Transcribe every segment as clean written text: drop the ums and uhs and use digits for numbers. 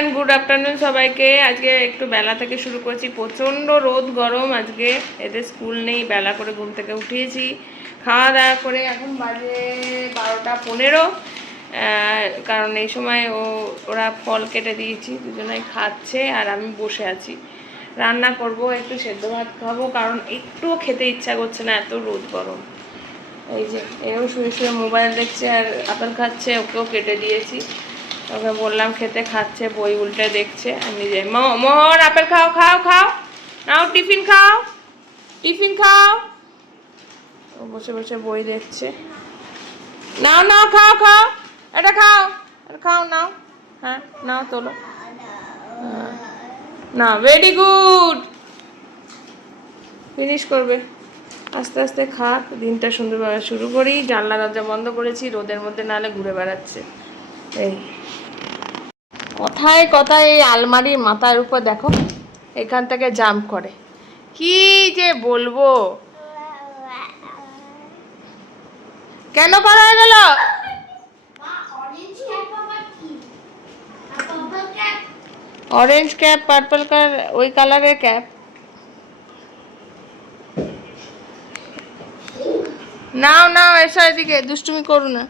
Everyone, good afternoon সবাইকে। আজকে একটু বেলা থেকে শুরু করছি, প্রচণ্ড রোদ গরম। আজকে এদের স্কুল নেই, বেলা করে ঘুম থেকে উঠিয়েছি, খাওয়া দাওয়া করে এখন বাজে 12টা 15। কারণ এই সময় ওরা ফল কেটে দিয়েছি, দুজনেই খাচ্ছে আর আমি বসে আছি। রান্না করব, একটু সেদ্ধ ভাত খাবো, কারণ একটুও খেতে ইচ্ছা করছে না, এত রোদ গরম। এই যে এও শুয়ে শুয়ে মোবাইল দেখছে আর আপেল খাচ্ছে, ওকেও কেটে দিয়েছি। ওকে বললাম খেতে, খাচ্ছে, বই উল্টে দেখছে। আমি নিজে মোহর আপেল খাও খাও খাও, নাও টিফিন খাও, টিফিন খাও। ও বসে বসে বই দেখছে। নাও নাও খাও খাও, এটা খাও, এটা খাও, নাও, হ্যাঁ নাও তোলো, না ভেরি গুড, ফিনিশ করবে। আস্তে আস্তে খাক, দিনটা সুন্দরভাবে শুরু করি। জানলা দরজা বন্ধ করেছি, রোদের মধ্যে নাহলে ঘুরে বেড়াচ্ছে। এই কথায় কথায় এই আলমারির মাথার উপর দেখো, এখান থেকে জাম্প করে, কি যে বলবো। কেন করা হয়ে গেল? অরেঞ্জ ক্যাপ, পার্পল কালার, ওই কালারের ক্যাপ। নাও নাও, এসো এদিকে, দুষ্টুমি করো না।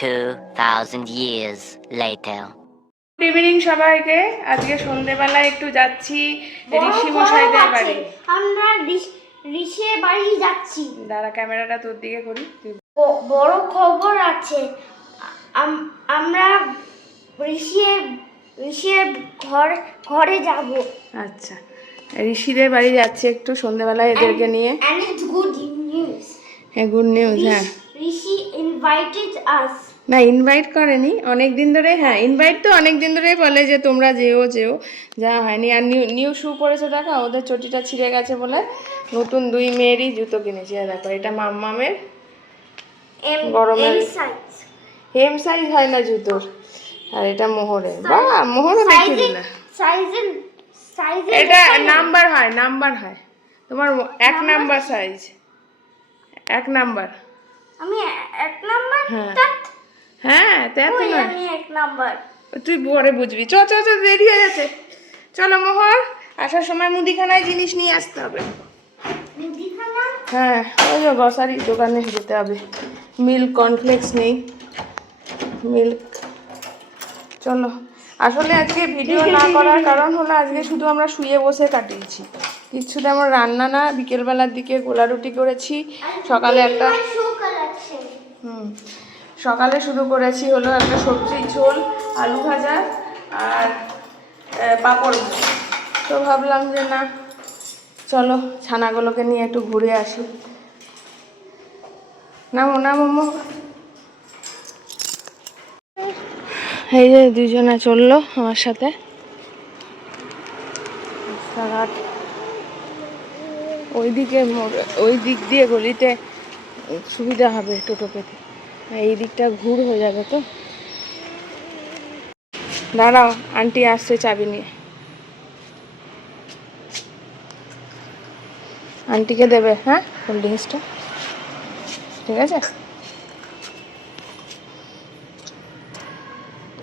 2000 years later. গুড ইভিনিং সবাইকে। আজকে সন্ধেবেলায় একটু যাচ্ছি ঋষি মশাইদের বাড়ি। আমরা ঋষির বাড়ি যাচ্ছি। দাঁড়া, ক্যামেরাটা তোর দিকে করি। বড় খবর আছে, আমরা ঋষির ঘরে যাব। আচ্ছা, ঋষিদের বাড়ি যাচ্ছে একটু সন্ধেবেলায় এদেরকে নিয়ে। And it's good news. হ্যাঁ, গুড নিউজ। হ্যাঁ, ঋষি invited us. না, ইনভাইট করেনি অনেক দিন ধরে। হ্যাঁ, ইনভাইট তো অনেক দিন ধরেই বলে যে তোমরা যেও যেও, যাওয়া হয়নি। আর নিউ শু পরেছে দেখা, ওদের চটিটা ছিঁড়ে গেছে বলে নতুন 2 মেয়েরই জুতো কিনেছি। আর দেখো, এটা মাম্মামের গরমের হেম সাইজ হয় না জুতোর, আর এটা মোহরের। বাহ, মোহরও দেখে দিলা। এটা নাম্বার হয়, নাম্বার হয় তোমার, 1 নাম্বার সাইজ, 1 নাম্বার। আমি 1 নাম্বার? হ্যাঁ, তাই তো না, আমি 1 নাম্বার। তুই পরে বুঝবি। চ চ চ, দেরি হয়ে যাচ্ছে। চলো মোহর, আসার সময় মুদিখানায় জিনিস নিয়ে আসতে হবে। মুদিখানা? হ্যাঁ, ওই যে গ্রসারি দোকানে যেতে হবে। মিল্ক, কর্নফ্লেক্স নেই, মিল্ক। চলো, আসলে আজকে ভিডিও না করার কারণ হলো আজকে শুধু আমরা শুয়ে বসে কাটিয়েছি, কিচ্ছু তেমন রান্না না। বিকেলবেলার দিকে গোলা রুটি করেছি, সকালে একটা সকালে শুরু করেছি হলো একটা সবজির ঝোল, আলু ভাজা আর পাঁপড় ভাজা। তো ভাবলাম যে না, চলো ছানাগুলোকে নিয়ে একটু ঘুরে আসি। নামো নামো মো। এই যে দুজনে চললো আমার সাথে। রাস্তাঘাট ওই দিক দিয়ে গলিতে সুবিধা হবে টোটো পেতে, এই দিকটা ঘুর হয়ে যাবে তো। দাঁড়াও, আন্টি আসছে চাবি নিয়ে, আন্টিকে দেবে। হ্যাঁ, কোল্ড ড্রিঙ্কসটা ঠিক আছে।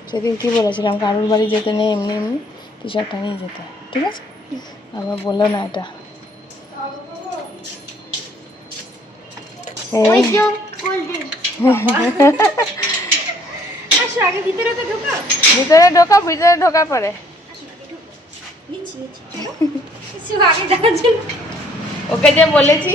সেদিন কী বলেছিলাম, কারুর বাড়ি যেতে নেই, এমনি এমনি টি শার্টটা নিয়ে যেতে, ঠিক আছে। আবার বললো না এটা। ভিতরে ঢোকা পরে ওকে যে বলেছি।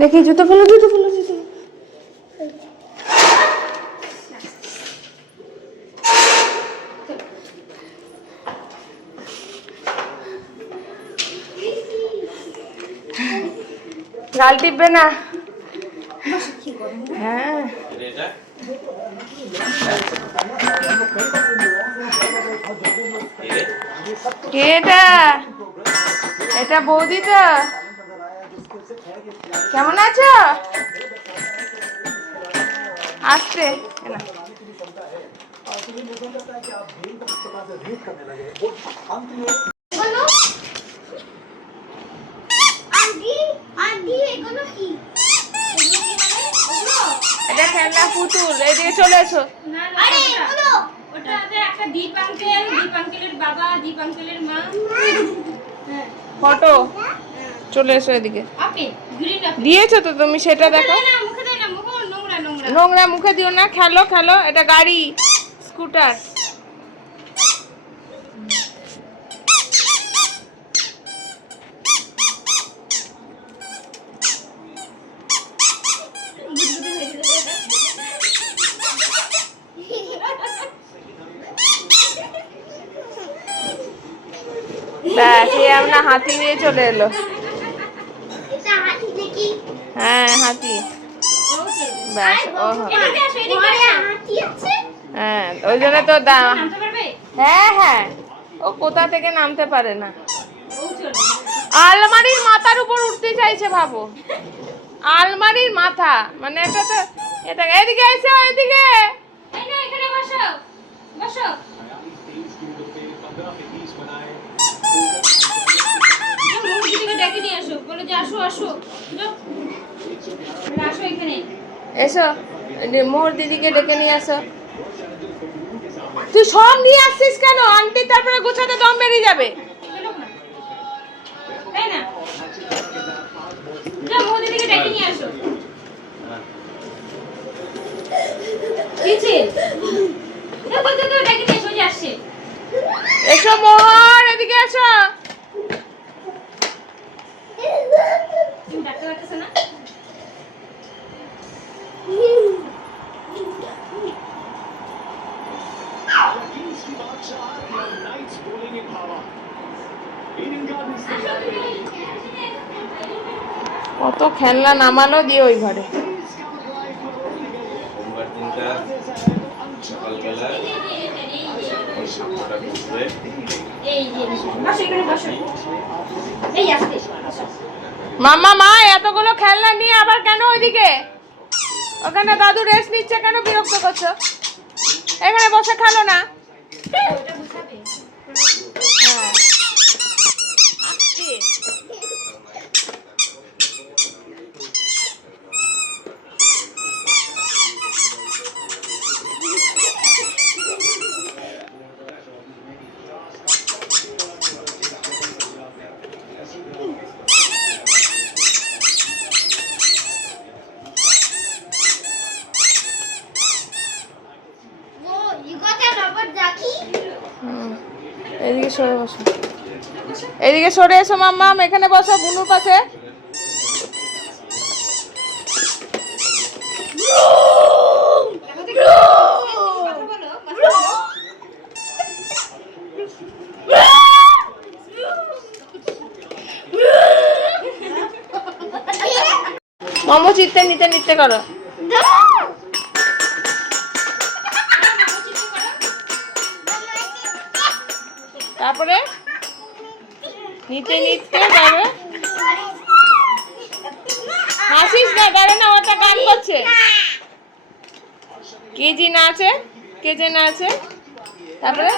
দেখি, জুতো ফেলো। গাল টিপবে না। হ্যাঁ, কে এটা? এটা বৌদি তো। কেমন আছো? আসতে না, পুতুল, এদিকে চলে এসো। আরে এগুলো ওটাতে একটা দীপ আঙ্কেলের বাবা, দীপ আঙ্কেলের মা। হ্যাঁ, ফটো, চলে এসো এদিকে। Apple, green apple. দিয়েছো তো তুমি, সেটা দেখো। না, মুখে দেয় না, মুখে নোংরা নোংরা। নোংরা মুখে দিও না, খেলো খেলো। এটা গাড়ি, স্কুটার। ব্যাস, এই আমরা হাতি নিয়ে চলে এলো। এটা হাতি দেখি। হ্যাঁ, হাতি। ব্যাস, ও এদিকে আসো, এদিকে ঘরে আসো। হাতি আছে? হ্যাঁ, ওই জন্য তো দাম। নামতে পারবে? হ্যাঁ হ্যাঁ, ও কোথা থেকে নামতে পারে না। ও চলো। আলমারির মাথার উপর উঠতে চাইছে, ভাবো। আলমারির মাথা, মানে এটা তো, এটা এদিকে এসো, এদিকে। এই না, এখানে বসো, বসো। দিদিকে ডেকে নিয়ে আসো, বলো যে আসো আসো, যাও। আসো এখানে। এসো, মোহর দিদিকে ডেকে নিয়ে আসো। তুই সব নিয়ে আসছিস কেন? আন্টি তারপরে গোছাতে দম বেরিয়ে যাবে। চলো না। এই না। যাও, মোহ দিদিকে ডেকে নিয়ে আসো। কিছে? যাও, ডেকে নিয়ে এসো, যে আসছে। এসো মোহর, এদিকে এসো। তুমি ডাকতে পারতেছো না? কত খেলনা নামালো দিয়ে ওই ঘরে। সোমবার দিনটা সকালবেলা ওই সাপটা ঘুরে এই যে, বসো এখানে বসো। এই আসতে। মামা, মা এতগুলো খেলনা নিয়ে আবার কেন ওইদিকে? ওখানে দাদু রেস্ট নিচ্ছে, কেন বিরক্ত করছো? এখানে বসে খেলো না। ওটা বুঝাবে। হ্যাঁ, আসছি। Oh, you got a rubber ducky? হুম, এদিকে সরে বসো, এদিকে সরে এসো মাম্মাম, এখানে বসো বুনুর পাশে। কথা বলো, কথা বলো। মামু চিত্তে নিতে নিতে করো। তারপরে নিতে নিতে যাবে। হাসিস না, দাঁড়ে না, ওটা গান করছে। কেজি না আছে, কেজে না আছে। তারপরে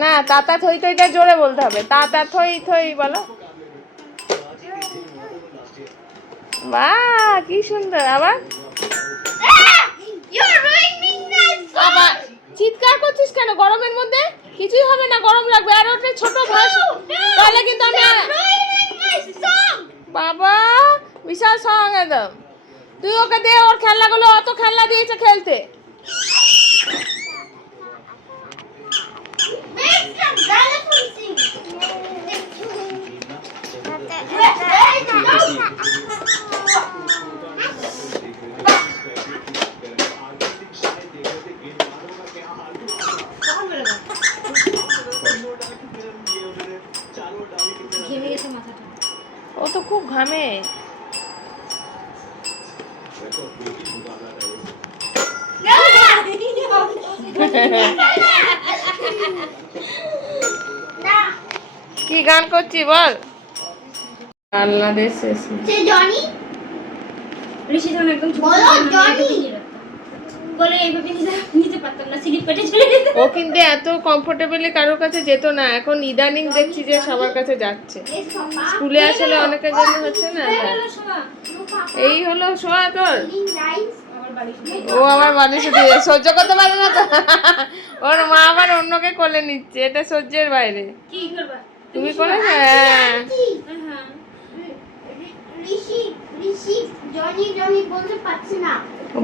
না, তাতা থই থইটা জোরে বলতে হবে। তাতা থই থই বলো। বাহ, কি সুন্দর। আবার You're ruining this song. আবার চিৎকার করছিস কেন? গরমের মধ্যে কিছুই হবে না, গরম লাগবে। আর ওটা ছোট ভাস, তাহলে কিন্তু আমি Ruining my song. বাবা বিশাল সং একদম। তুই ওকে দে, ওর খেলনাগুলো, অত খেলনা দিয়েছে খেলতে। Where's the xylophone thing? ঘেমে গেছে মাথাটা। ও তো খুব ঘামে। কি গান করছি বল? আল্লাহ রে শেষ। Say Johnny. ঋষি যখন একদম ছোট বলো, ছিল, আমি জনি। এইভাবে নিয়ে রাখতাম। বলে এইভাবে নিতে পারতাম না, স্লিপ কেটে চলে যেত। ও কিন্তু এত কমফোর্টেবলি কারোর কাছে যেত না, এখন ইদানিং দেখছি যে সবার কাছে যাচ্ছে। স্কুলে আসলে অনেকের জন্য হচ্ছে না। হ্যালো সোমা, এই হলো সোয়া তোর, আমার বাড়ি শুনে ও আমার বালিশ দিয়ে সহ্য করতে পারে না তো। ওর মা আবার অন্যকে কোলে নিচ্ছে, এটা সহ্যের বাইরে। কি করবা? তুমি কোলে? হ্যাঁ হ্যাঁ, ঋষি জনি বলতে পারছে না।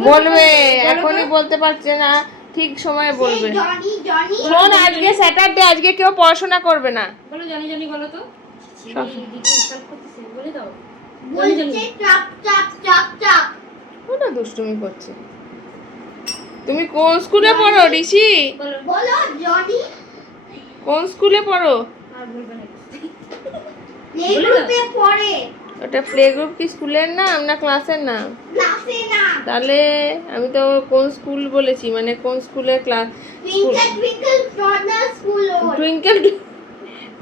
বলবে, এখনই বলতে পারছে না, ঠিক সময়ে বলবে। জনি শোন, আজকে স্যাটারডে, আজকে কেউ পড়াশোনা করবে না। বলো জানি জানি বলো তো। সব। দিদি ইনসাল্ট করতেছে, বলে দাও। বলছে চাপ চাপ চাপ চাপ। ওটা দুষ্টুমি করছে। তুমি কোন স্কুলে পড়ো ঋষি? বলো। বলো জনি কোন স্কুলে পড়ো? আর বলবে না। প্লে গ্রুপে পড়ে, ওটা প্লে গ্রুপ কি স্কুলের নাম না ক্লাসের নাম? ক্লাসে না। তাহলে আমি তো কোন স্কুল বলেছি, মানে কোন স্কুলের class? Twinkle twinkle toddler school ওর।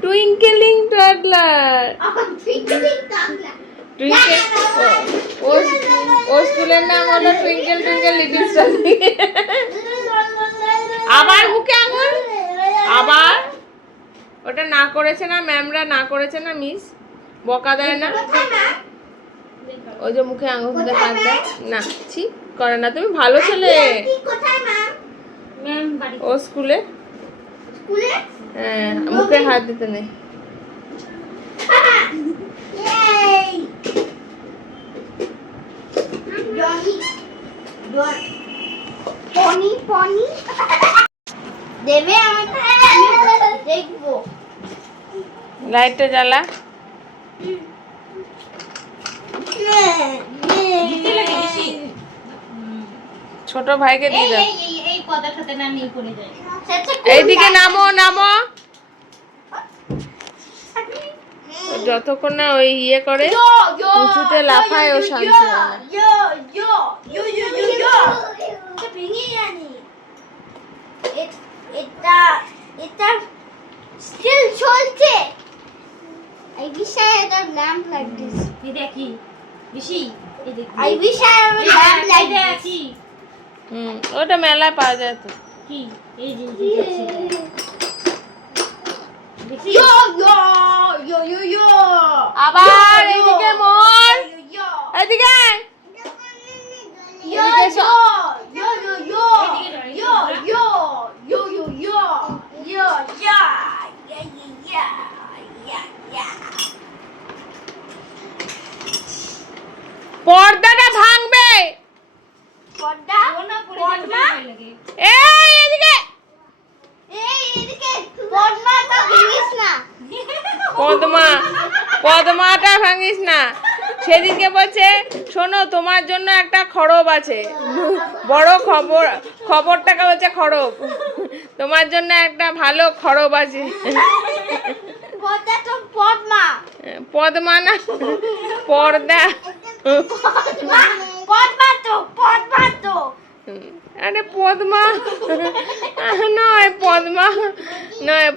Twinkling toddler. Twinkling toddler. Twinkle, ও স্কুলের নাম হলো টুইঙ্কেল টুইঙ্কেল লিটল স্টার। আবার মুখে আঙুল, আবার ওটা না করেছে না ম্যামরা, না করেছে না মিস, বকা দেয় না? কোথায় ম্যাম? ওই যে মুখে আঙুল দিয়ে হাত দেয় না, ছি করে না। তুমি ভালো ছেলে। কি কোথায় ম্যাম? ম্যাম বাড়ি। ও স্কুলে, স্কুলে? হ্যাঁ, মুখে হাত দিতে নেই। Yay! Johnny, Pony. দেবে আমাকে, আমি দেখবো। লাইটটা জ্বালা। দিতে লাগে বেশি। ছোট ভাইকে দিয়ে দাও। এই পদাটাতে না নিয়ে পড়ে যায়। এইদিকে নামো নামো। ও যতক্ষণ না ওই ইয়ে করে, উঁচুতে লাফায়, ও শান্তি হয় না। এটা still চলছে। I wish I had a lamp like this. এই দেখি বেশি, এই দেখি। I wish I had a lamp like this. দেখি ওটা মেলায় পাওয়া যায় তো। কি এই যে দেখছি। দেখি Yo yo yo yo yo. আবার এইদিকে মোর, Yo এইদিকে yo এদিকে এসো। yo yo yo yo yo yo yo yo yo yeah yeah yeah yeah yeah. পর্দাটা ভাঙবে। পর্দা ওনা পড়ে পর্দা যায় লাগে। এই এদিকে। এই এদিকে পর্দা তো ভাঙিস না। পদ্মাটা ভাঙিস না। সেদিনকে বলছে, শোনো তোমার জন্য একটা খড়ব আছে, বড় খবরটাকে বলছে খড়ব, তোমার জন্য একটা ভালো খড়ব আছে। পর্দা তো পদ্মা। পদ্মা না, পর্দা। পদ্মা তো আরে পদ্মা নয়, পদ্মা নয়,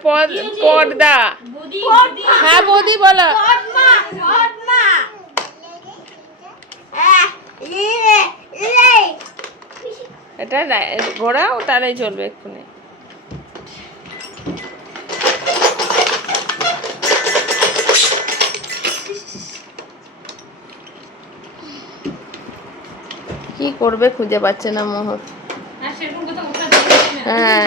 পর্দা। বদি হ্যাঁ বৌদি বলো। পদ্মা পদ্মা। এটা ঘোরাও, তাহলেই চলবে এক্ষুনি। কি করবে খুঁজে পাচ্ছে না মোহর। আর সেরকম কথা উঠা যায় না। হ্যাঁ